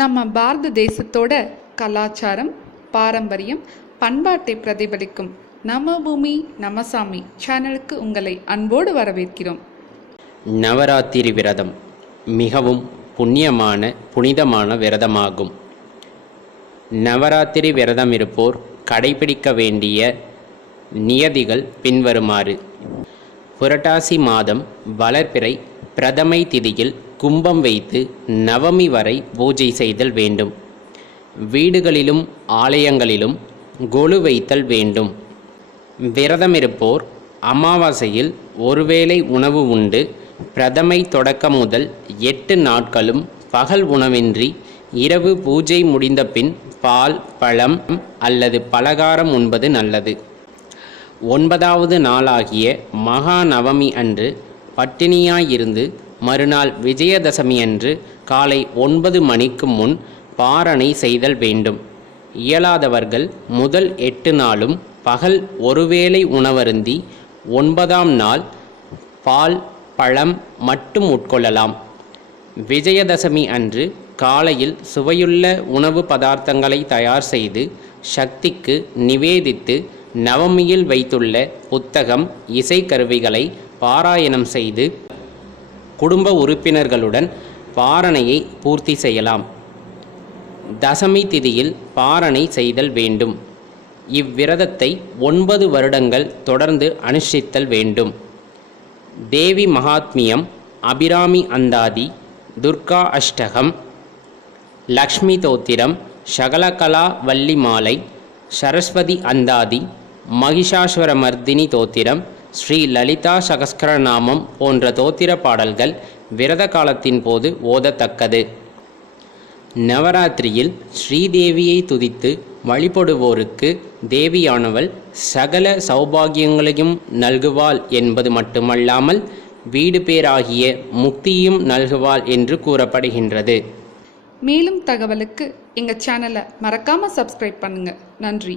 நம்ம பாரத தேசத்தோட கலாச்சாரம், பாரம்பரியம், பண்பாட்டை பிரதிபலிக்கும் நம்ம பூமி நம்ம சாமி சேனலுக்கு உங்களை அன்போடு வரவேற்கிறோம். நவராத்திரி விரதம் மிகவும் புனிதமான விரதமாகும். நவராத்திரி விரதம் இருப்போர் கடைபிடிக்க வேண்டிய நியதிகள் பின்வருமாறு. புரட்டாசி மாதம் வளர்பிறை பிரதமை திதியில் கும்பம் வைத்து நவமி வரை பூஜை செய்தல் வேண்டும். வீடுகளிலும் ஆலயங்களிலும் கொலு வைத்தல் வேண்டும். விரதமிருப்போர் அமாவாசையில் ஒருவேளை உணவு உண்டு பிரதமை தொடக்கம் முதல் 8 நாட்களும் பகல் உணவின்றி இரவு பூஜை முடிந்த பின் பால், பழம் அல்லது பலகாரம் உண்பது நல்லது. 9வது நாளாகிய மகா நவமி அன்று பட்டினியாயிருந்து மறுநாள் விஜயதசமி அன்று காலை 9 மணிக்கு முன் பாரணை செய்தல் வேண்டும். இயலாதவர்கள் முதல் 8 நாளும் பகல் ஒருவேளை உணவருந்தி 9ஆம் நாள் பால், பழம் மட்டும் உட்கொள்ளலாம். விஜயதசமி அன்று காலையில் சுவையுள்ள உணவு பதார்த்தங்களை தயார் செய்து சக்திக்கு நிவேதித்து நவமியில் வைத்துள்ள புத்தகம், இசைக்கருவிகளை பாராயணம் செய்து குடும்ப உறுப்பினர்களுடன் பாரணையை பூர்த்தி செய்யலாம். தசமி திதியில் பாரணை செய்தல் வேண்டும். இவ்விரதத்தை 9 வருடங்கள் தொடர்ந்து அனுஷ்டித்தல் வேண்டும். தேவி மகாத்மியம், அபிராமி அந்தாதி, துர்கா அஷ்டகம், லக்ஷ்மி தோத்திரம், சகலகலா வள்ளி மாலை, சரஸ்வதி அந்தாதி, மகிஷாசுர மர்தினி தோத்திரம், ஸ்ரீ லலிதா சகஸ்கரநாமம் போன்ற தோத்திர பாடல்கள் விரத காலத்தின் போது ஓதத்தக்கது. நவராத்திரியில் ஸ்ரீதேவியை துதித்து வழிபடுவோருக்கு தேவியானவள் சகல சௌபாகியங்களையும் நல்குவாள் என்பது மட்டுமல்லாமல் வீடு பேராகிய முக்தியும் நல்குவாள் என்று கூறப்படுகின்றது. மேலும் தகவலுக்கு எங்கள் சேனலை மறக்காம சப்ஸ்கிரைப் பண்ணுங்க. நன்றி.